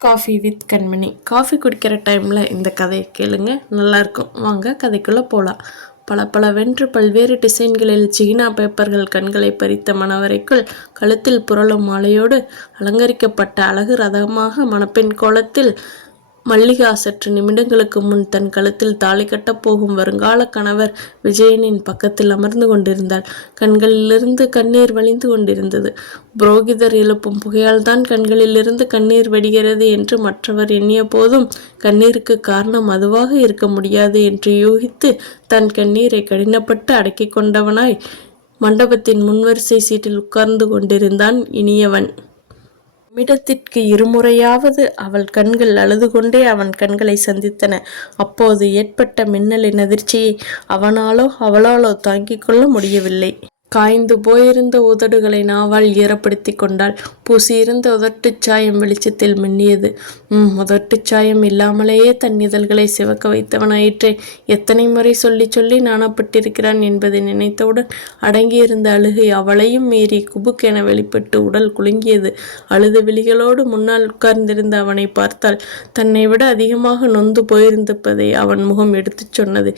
Coffee with Kanmani. Coffee குடிக்கிற டைமில் இந்த கதையை கேளுங்க, நல்லாயிருக்கும். வாங்க கதைக்குள்ளே போகலாம். பளபளவென்று பல்வேறு டிசைன்களில் சீனா பேப்பர்கள் கண்களை பறித்த மணவறைக்குள் கழுத்தில் புரளும் மாலையோடு அலங்கரிக்கப்பட்ட அழகு ரதமாக மணப்பெண் கோலத்தில் மல்லிகா சற்று நிமிடங்களுக்கு முன் தன் கழுத்தில் தாலி கட்டப் போகும் வருங்கால கணவர் விஜயனின் பக்கத்தில் அமர்ந்து கொண்டிருந்தாள். கண்களிலிருந்து கண்ணீர் வழிந்து கொண்டிருந்தது. புரோகிதர் எழுப்பும் புகையால் தான் கண்களிலிருந்து கண்ணீர் வடிகிறது என்று மற்றவர் எண்ணிய போதும் கண்ணீருக்கு காரணம் அதுவாக இருக்க முடியாது என்று யூகித்து தன் கண்ணீரை கடினப்பட்டு அடக்கி கொண்டவனாய் மண்டபத்தின் முன்வரிசை சீட்டில் உட்கார்ந்து கொண்டிருந்தான் இனியவன். நிமிடத்திற்கு இருமுறையாவது அவள் கண்கள் அழுது கொண்டே அவன் கண்களை சந்தித்தன. அப்போது ஏற்பட்ட மின்னலின் அதிர்ச்சியை அவனாலோ அவளாலோ தாங்கிக் கொள்ள முடியவில்லை. காய்ந்து போயிருந்த உதடுகளை நாவால் ஈரப்படுத்தி கொண்டாள். பூசியிருந்த உதட்டுச் சாயம் வெளிச்சத்தில் மின்னியது. உதட்டுச் சாயம் இல்லாமலேயே தன் இதழ்களை சிவக்க வைத்தவனாயிற்றே. எத்தனை முறை சொல்லி சொல்லி நாணப்பட்டிருக்கிறான் என்பதை நினைத்தவுடன் அடங்கியிருந்த அழுகை அவளையும் மீறி குபுக்கென வெளிப்பட்டு உடல் குலுங்கியது. அழுத விழிகளோடு முன்னால் உட்கார்ந்திருந்த அவனை பார்த்தாள். தன்னை விட அதிகமாக நொந்து போயிருந்திருப்பதை அவன் முகம் எடுத்துச் சொன்னது.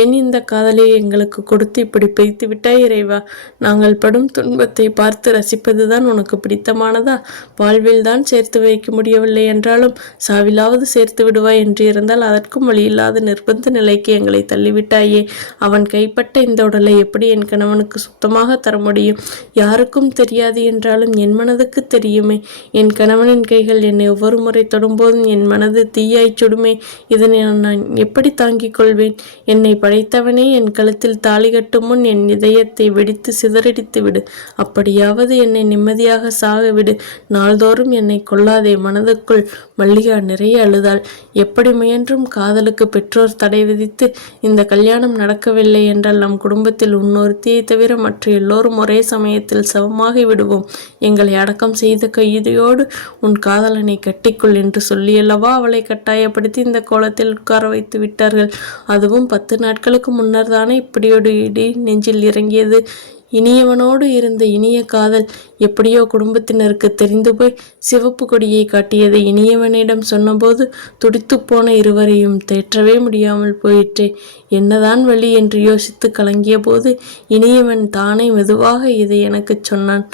ஏன் இந்த காதலை எங்களுக்கு கொடுத்து இப்படி பிரித்து விட்டாய் இறைவா? நாங்கள் படும் துன்பத்தை பார்த்து ரசிப்பதுதான் உனக்கு பிடித்தமானதா? வாழ்வில் தான் சேர்த்து வைக்க முடியவில்லை என்றாலும் சாவிலாவது சேர்த்து விடுவாய் என்று இருந்தால் அதற்கும் வழியில்லாத நிர்பந்த நிலைக்கு எங்களை தள்ளிவிட்டாயே. அவன் கைப்பட்ட இந்த உடலை எப்படி என் கணவனுக்கு சுத்தமாக தர முடியும்? யாருக்கும் தெரியாது என்றாலும் என் மனதுக்கு தெரியுமே. என் கணவனின் கைகள் என்னை ஒவ்வொரு முறை தொடும்போதும் என் மனது தீயாய்ச் சுடுமே. இதனை நான் எப்படி தாங்கிக் கொள்வேன்? என்னை படைத்தவனே என் கழுத்தில் தாலி கட்டும் முன் என் இதயத்தை வெடித்து சிதறடித்து விடு. அப்படியாவது என்னை நிம்மதியாக சாக விடு. நாள்தோறும் என்னை கொல்லாதே. மனதுக்குள் மல்லிகா நிறைய அழுதாள். எப்படி முயன்றும் காதலுக்கு பெற்றோர் தடை விதித்து இந்த கல்யாணம் நடக்கவில்லை என்றால் நம் குடும்பத்தில் உன்னொருத்தியை தவிர மற்ற எல்லோரும் ஒரே சமயத்தில் சவமாகி விடுவோம். எங்களை அடக்கம் செய்த கைதியோடு உன் காதலனை கட்டிக்கொள் என்று சொல்லியல்லவா அவளை கட்டாயப்படுத்தி இந்த கோலத்தில் உட்கார வைத்து விட்டார்கள். அதுவும் 10 நாட்களுக்கு முன்னர் தானே இப்படியோடு இடி நெஞ்சில் இறங்கியது. இனியவனோடு இருந்த இனிய காதல் எப்படியோ குடும்பத்தினருக்கு தெரிந்து போய் சிவப்பு கொடியை காட்டியதை இனியவனிடம் சொன்னபோது துடித்துப்போன இருவரையும் தேற்றவே முடியாமல் போயிற்றே. என்னதான் வழி என்று யோசித்து கலங்கிய போது இனியவன் தானே மெதுவாக இதை எனக்கு சொன்னான்.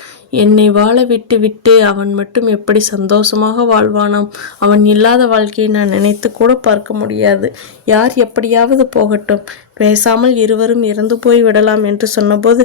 என்னை வாழ விட்டு விட்டு அவன் மட்டும் எப்படி சந்தோஷமாக வாழ்வானாம். அவன் இல்லாத வாழ்க்கையை நான் நினைத்து கூட பார்க்க முடியாது. யார் எப்படியாவது போகட்டும், பேசாமல் இருவரும் இறந்து போய் விடலாம் என்று சொன்னபோது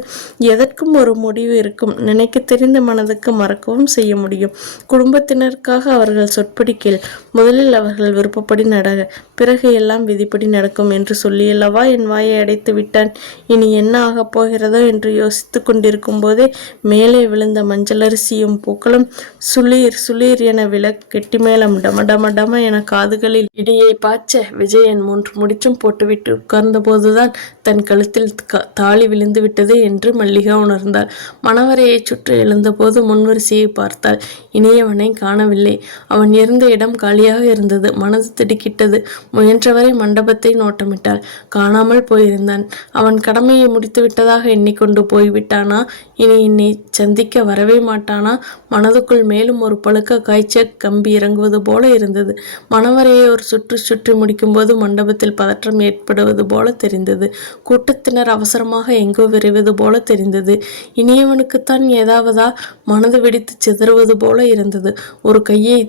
எதற்கும் ஒரு முடிவு இருக்கும். நினைக்க தெரிந்த மனதுக்கு மறக்கவும் செய்ய முடியும். குடும்பத்தினருக்காக அவர்கள் சொற்படி கேள். முதலில் அவர்கள் விருப்பப்படி நட, பிறகு எல்லாம் விதிப்படி நடக்கும் என்று சொல்லியல்லவா என் வாயை அடைத்து விட்டான். இனி என்ன ஆகப் போகிறதோ என்று யோசித்து கொண்டிருக்கும் போதே மேலே விழுந்த மஞ்சளரிசியும் பூக்களும் சுளீர் சுளீர் என கெட்டி மேளம் டம டம டம என காதுகளில் இடியை பாய்ச்ச விஜயன் 3 முடிச்சும் போட்டுவிட்டு உட்கார்ந்த போதுதான் தன் கழுத்தில் தாலி விழுந்து விட்டது என்று மல்லிகா உணர்ந்தாள். மணவரையை சுற்றி எழுந்தபோது முன்வரிசையை பார்த்தாள். இனியவனை காணவில்லை. அவன் இருந்த இடம் காலியாக இருந்தது. மனது திடுக்கிட்டது. முயன்றவரை மண்டபத்தை நோட்டமிட்டாள். காணாமல் போயிருந்தான். அவன் கடமையை முடித்து விட்டதாக எண்ணிக்கொண்டு போய்விட்டானா? இனி என்னை சந்திக்க வரவே மாட்டானா? மனதுக்குள் மேலும் ஒரு பழுக்க காய்ச்ச கம்பி இறங்குவது போல இருந்தது. மணவரையை ஒரு சுற்றி முடிக்கும்போது மண்டபத்தில் பதற்றம் ஏற்படுவது போல தெரிந்தது. கூட்டத்தினர் அவசரமாக எங்கோ விரைவது போல தெரிந்தது. இனியவனுக்குத்தான் ஏதாவதா? மனது வெடித்து சிதறுவது போல இருந்தது. ஒரு கையை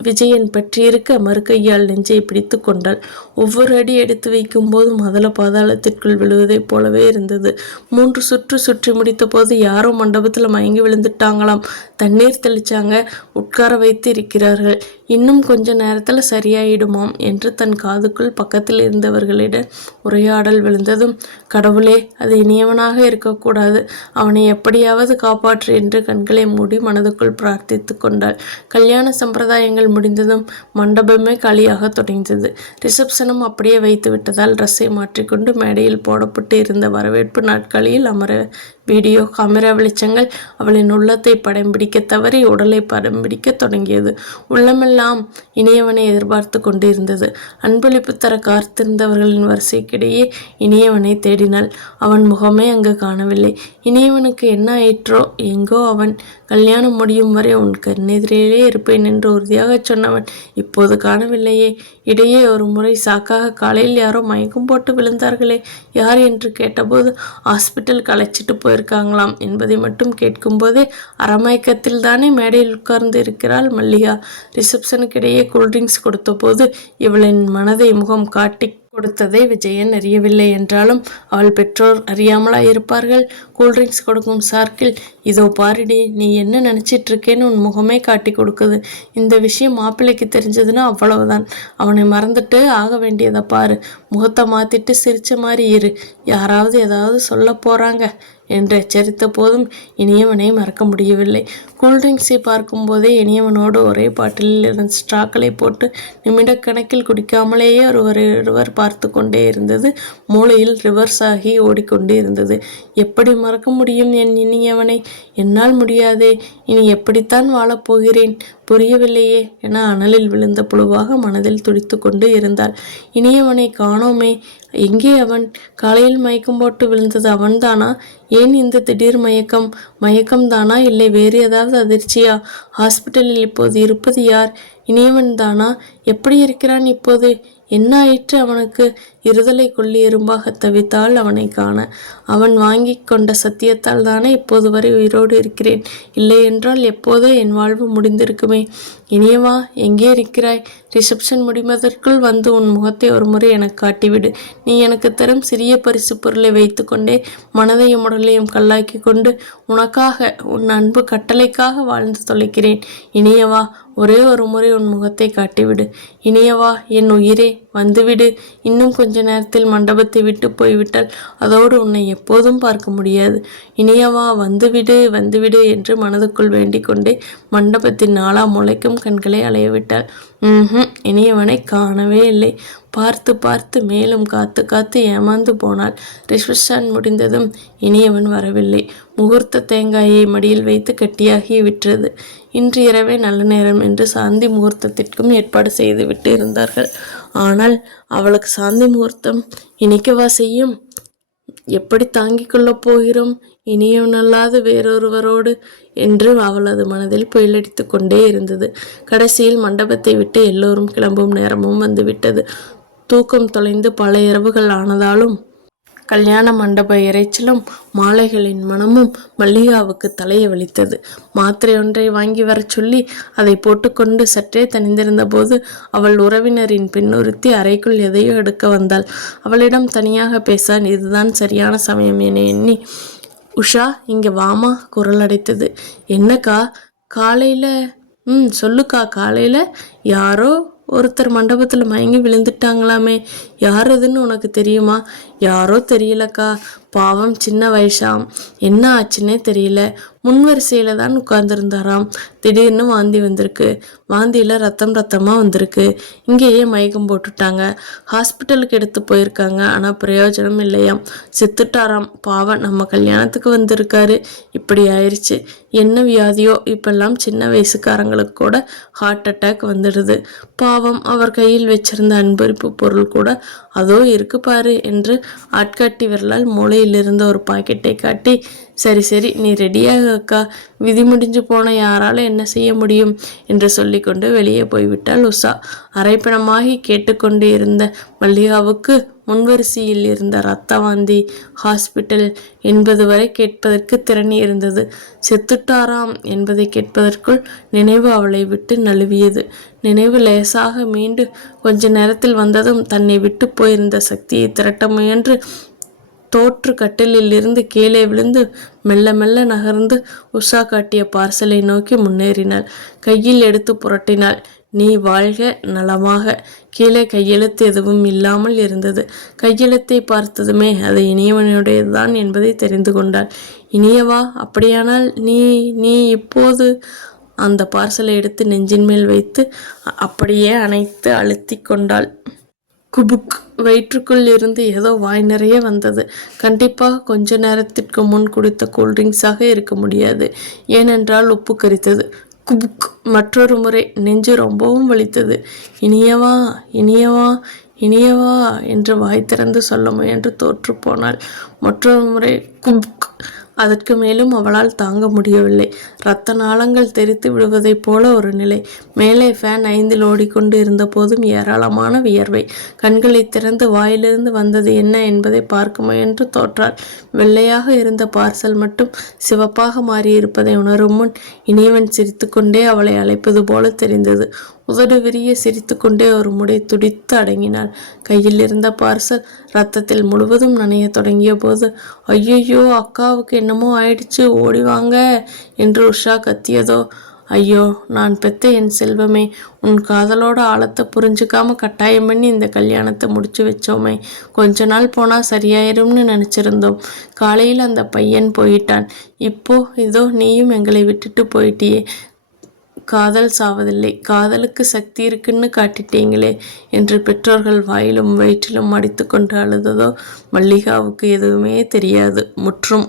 விஜயன் பற்றியிருக்க மறுகையால் நெஞ்சை பிடித்து கொண்டாள். ஒவ்வொரு அடி எடுத்து வைக்கும் போதும் அதல பாதாளத்திற்குள் விழுவதைப் போலவே இருந்தது. 3 சுற்றி முடித்த போது யாரோ மண்டபத்தில் மயங்கி விழுந்துட்டாங்களாம். தண்ணீர் தெளிச்சாங்க, உட்கார வைத்து இருக்கிறார்கள். இன்னும் கொஞ்ச நேரத்தில் சரியாயிடுமாம் என்று தன் காதுக்குள் பக்கத்தில் இருந்தவர்களிடம் உரையாடல் விழுந்ததும், கடவுளே, அது இனியவனாக இருக்கக்கூடாது, அவனை எப்படியாவது காப்பாற்று என்று கண்களை மூடி மனதுக்குள் பிரார்த்தித்து கொண்டாள். கல்யாண சம்பிரதாயங்கள் முடிந்ததும் மண்டபமே காலியாக தொடங்கியது. ரிசப்ஷனும் அப்படியே வைத்து விட்டதால் ட்ரெஸ்ஸை மாற்றிக்கொண்டு மேடையில் போடப்பட்டு இருந்த வரவேற்பு நாட்களில் அமர வீடியோ கேமரா வெளிச்சங்கள் அவளின் உள்ளத்தை படம் பிடிக்க தவறி உடலை படம் பிடிக்க தொடங்கியது. உள்ளமெல்லாம் இனியவனை எதிர்பார்த்து கொண்டு இருந்தது. அன்பளிப்பு தர காத்திருந்தவர்களின் வரிசைக்கிடையே இனியவனை தேடினாள். அவன் முகமே அங்கு காணவில்லை. இனியவனுக்கு என்ன ஆயிற்றோ? எங்கோ அவன் கல்யாணம் முடியும் வரை உன் கண்ணெதிரிலே இருப்பேன் என்று உறுதியாக சொன்னவன் இப்போது காணவில்லையே. இடையே ஒரு முறை சாக்காக காலையில் யாரோ மயக்கம் போட்டு விழுந்தார்களே, யார் என்று கேட்டபோது ஹாஸ்பிட்டலுக்கு அழைச்சிட்டு போயிருக்காங்களாம் என்பதை மட்டும் கேட்கும்போதே அரைமயக்கத்தில் தானே மேடையில் உட்கார்ந்து இருக்கிறாள் மல்லிகா. ரிசப்ஷனுக்கு இடையே கூல்ட்ரிங்க்ஸ் கொடுத்த போது இவளின் மனதை முகம் காட்டி கொடுத்ததை விஜயன் அறியவில்லை என்றாலும் அவள் பெற்றோர் அறியாமலா இருப்பார்கள். கூல்ட்ரிங்க்ஸ் கொடுக்கும் சார்க்கில், இதோ பாருடி, நீ என்ன நினைச்சிட்டு இருக்கேன்னு உன் முகமே காட்டி கொடுக்குது. இந்த விஷயம் மாப்பிள்ளைக்கு தெரிஞ்சதுன்னா அவ்வளவுதான். அவனை மறந்துட்டு ஆக வேண்டியதை பாரு. முகத்தை மாத்திட்டு சிரிச்ச மாதிரி இரு. யாராவது ஏதாவது சொல்ல போறாங்க என்று எச்சரித்த போதும் இனியவனை மறக்க முடியவில்லை. கூல்ட்ரிங்க்ஸை பார்க்கும்போதே இனியவனோடு ஒரே பாட்டிலில் இருந்த ஸ்ட்ராக்களை போட்டு நிமிடக்கணக்கில் குடிக்காமலேயே ஒருவர் பார்த்து கொண்டே இருந்தது. மூளையில் ரிவர்ஸ் ஆகி ஓடிக்கொண்டே இருந்தது. எப்படி மறக்க முடியும் என் இனியவனை? என்னால் முடியாதே. இனி எப்படித்தான் வாழப்போகிறேன் புரியவில்லையே என அனலில் விழுந்த புழுவாக மனதில் துடித்து கொண்டு இருந்தாள். இனியவனை காணோமே. எங்கே அவன்? காலையில் மயக்கம் போட்டு விழுந்தது அவன்தானா? ஏன் இந்த திடீர் மயக்கம்? மயக்கம்தானா இல்லை வேறு ஏதாவது அதிர்ச்சியா? ஹாஸ்பிட்டலில் இப்போது இருப்பது யார்? இனியவன் தானா? எப்படி இருக்கிறான் இப்போது? என்ன ஆயிற்று அவனுக்கு? இருதலை கொள்ளி எறும்பாக தவித்தாள் அவனை காண. அவன் வாங்கி கொண்ட சத்தியத்தால் தானே இப்போது வரை உயிரோடு இருக்கிறேன். இல்லையென்றால் எப்போதோ என் வாழ்வு முடிந்திருக்குமே. இனியவா, எங்கே இருக்கிறாய்? ரிசப்ஷன் முடிவதற்குள் வந்து உன் முகத்தை ஒரு முறை எனக்கு காட்டிவிடு. நீ எனக்கு தரும் சிறிய பரிசு பொருளை வைத்து கொண்டே மனதையும் உடலையும் கல்லாக்கி கொண்டு உனக்காக, உன் அன்பு கட்டளைக்காக வாழ்ந்து தொலைக்கிறேன். இனியவா, ஒரே ஒரு முறை உன் முகத்தை காட்டிவிடு. இனியவா, என் உயிரே, வந்துவிடு. இன்னும் கொஞ்ச நேரத்தில் மண்டபத்தை விட்டு போய்விட்டால் அதோடு உன்னை எப்போதும் பார்க்க முடியாது. இனியவா, வந்துவிடு வந்துவிடு என்று மனதுக்குள் வேண்டிக் கொண்டே மண்டபத்தின் 4 மூலைக்கும் கண்களை அலையவிட்டாள். இனியவனை காணவே இல்லை. பார்த்து பார்த்து மேலும் காத்து காத்து ஏமாந்து போனாள். ரிசப்ஷன் முடிந்ததும் இனியவன் வரவில்லை. முகூர்த்த தேங்காயை மடியில் வைத்து கட்டியாகி விற்றது. இன்று இரவே நல்ல நேரம் என்று சாந்தி முகூர்த்தத்திற்கும் ஏற்பாடு செய்து விட்டு இருந்தார்கள். ஆனால் அவளுக்கு சாந்தி முகூர்த்தம் இனிக்கவா செய்யும்? எப்படி தாங்கிக் கொள்ளப் போகிறோம் இனியவனல்லாது வேறொருவரோடு என்று அவளது மனதில் புயலடித்து கொண்டே இருந்தது. கடைசியில் மண்டபத்தை விட்டு எல்லோரும் கிளம்பும் நேரமும் வந்துவிட்டது. தூக்கம் தொலைந்து பல இரவுகள் ஆனதாலும் கல்யாண மண்டப இறைச்சலும் மாலைகளின் மனமும் மல்லிகாவுக்கு தலையை வலித்தது. மாத்திரை ஒன்றை வாங்கி வரச் சொல்லி அதை போட்டுக்கொண்டு சற்றே தனிந்திருந்த போது அவள் உறவினரின் பெண்ணொருத்தி அறைக்குள் எதையோ எடுக்க வந்தாள். அவளிடம் தனியாக பேச இதுதான் சரியான சமயம் என எண்ணி, உஷா, இங்கே வாமா குரல் அடைத்தது. என்னக்கா காலையில? சொல்லுக்கா, காலையில யாரோ ஒருத்தர் மண்டபத்தில் மயங்கி விழுந்துட்டாங்களாமே. யார் அதுன்னு உனக்கு தெரியுமா? யாரோ தெரியலக்கா, பாவம் சின்ன வயசாம். என்ன ஆச்சுன்னே தெரியல. முன்வரிசையில் தான் உட்கார்ந்துருந்தாராம். திடீர்னு வாந்தி வந்திருக்கு. வாந்தியில் ரத்தமாக வந்திருக்கு. இங்கேயே மயக்கம் போட்டுட்டாங்க. ஹாஸ்பிட்டலுக்கு எடுத்து போயிருக்காங்க. ஆனால் பிரயோஜனம் இல்லையாம். செத்துட்டாராம். பாவம், நம்ம கல்யாணத்துக்கு வந்திருக்காரு. இப்படி ஆயிடுச்சு. என்ன வியாதியோ, இப்பெல்லாம் சின்ன வயசுக்காரங்களுக்கு கூட ஹார்ட் அட்டாக் வந்துடுது. பாவம், அவர் கையில் வச்சிருந்த அன்பளிப்பு பொருள் கூட அதோ இருக்கு பாரு என்று ஆட்காட்டி விரலால் மூளையில் இருந்த ஒரு பாக்கெட்டை காட்டி, சரி சரி நீ ரெடியாக அக்கா, விதி முடிஞ்சு போன யாரால என்ன செய்ய முடியும் என்று சொல்லிக்கொண்டு வெளியே போய்விட்டாள் உஷா. அரைப்பணமாகி கேட்டுக்கொண்டு இருந்த மல்லிகாவுக்கு முன்வரிசையில் இருந்த இரத்த வாந்தி, ஹாஸ்பிட்டல் என்பது வரை கேட்பதற்கு திறனி இருந்தது. செத்துட்டாராம் என்பதை கேட்பதற்குள் நினைவு அவளை விட்டு நழுவியது. நினைவு லேசாக மீண்டு கொஞ்ச நேரத்தில் வந்ததும் தன்னை விட்டு போயிருந்த சக்தியை திரட்ட முயன்று தோற்று கட்டிலில் இருந்து கீழே விழுந்து மெல்ல மெல்ல நகர்ந்து உஷா காட்டிய பார்சலை நோக்கி முன்னேறினாள். கையில் எடுத்து புரட்டினாள். நீ வாழ்க நலமாக. கீழே கையெழுத்து எதுவும் இல்லாமல் இருந்தது. கையெழுத்தை பார்த்ததுமே அது இனியவனுடையதுதான் என்பதை தெரிந்து கொண்டாள். இனியவா, அப்படியானால் நீ இப்போது? அந்த பார்சலை எடுத்து நெஞ்சின் மேல் வைத்து அப்படியே அணைத்து அழுத்தி கொண்டாள். குபுக், வயிற்றுக்குள் இருந்து ஏதோ வாய் நிறைய வந்தது. கண்டிப்பாக கொஞ்ச நேரத்திற்கு முன் குடித்த கூல்ட்ரிங்க்ஸாக இருக்க முடியாது. ஏனென்றால் உப்பு கரித்தது. குபுக், மற்றொரு முறை நெஞ்சு ரொம்பவும் வலித்தது. இனியவா இனியவா இனியவா என்று வாய் திறந்து சொல்ல முயன்று தோற்று போனாள். மற்றொரு முறை குபுக். அதற்கு மேலும் அவளால் தாங்க முடியவில்லை. இரத்த நாளங்கள் தெறித்து விடுவதைப் போல ஒரு நிலை. மேலே ஃபேன் 5இல் ஓடிக்கொண்டு இருந்த போதும் ஏராளமான வியர்வை. கண்களை திறந்து வாயிலிருந்து வந்தது என்ன என்பதை பார்க்க முயன்று தோற்றாள். வெள்ளையாக இருந்த பார்சல் மட்டும் சிவப்பாக மாறியிருப்பதை உணரும் முன் இனியவன் சிரித்துக்கொண்டே அவளை அழைப்பது போல தெரிந்தது. உதடு விரிய சிரித்துக்கொண்டே ஒரு முறை துடித்து அடங்கினாள். கையில் இருந்த பார்சல் இரத்தத்தில் முழுவதும் நனைய தொடங்கிய போது, ஐயையோ, அக்காவுக்கு என்னமோ ஆயிடுச்சு, ஓடி வாங்க என்று உஷா கத்தியதோ. ஐயோ, நான் பெத்த என் செல்வமே, உன் காதலோட ஆழத்தை புரிஞ்சுக்காம கட்டாயம் பண்ணி இந்த கல்யாணத்தை முடிச்சு வச்சோமே. கொஞ்ச நாள் போனா சரியாயிரும்னு நினைச்சிருந்தோம். காலையில் அந்த பையன் போயிட்டான். இப்போ இதோ நீயும் எங்களை விட்டுட்டு போயிட்டியே. காதல் சாவதில்லை, காதலுக்கு சக்தி இருக்குன்னு காட்டிட்டீங்களே என்று பெற்றோர்கள் வாயிலும் வயிற்றிலும் அடித்து கொண்டு அழுததோ. மல்லிகாவுக்கு எதுவுமே தெரியாது. முற்றும்.